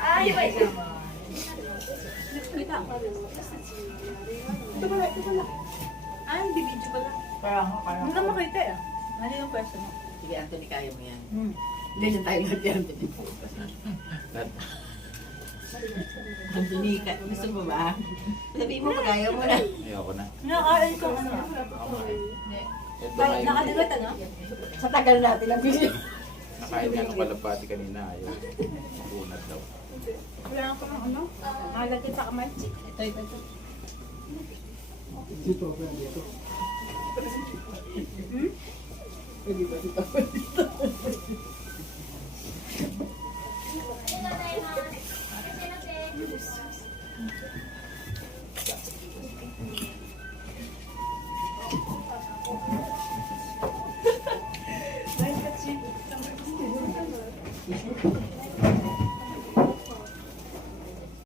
Ay, may Ito pala. Ay, di video pala. Kaya nga. Hindi ka makita eh. Ano yung question mo? Sige, Anthony, kaya mo yan. Ganyan tayo lahat yan, Anthony. Anthony, gusto mo ba? Sabihin mo, kaya mo na. Ayoko na. Nakakain ko ano. Ito nga yung Nakadibat ano? Sa tagal natin ang bili. nakain nga nung kalapati kanina. Ayaw. Bunat daw. Wala na pang ano? Nalagay sa kamay. Ito. Dito, dito. Pwede ba dito? Ay, kasi.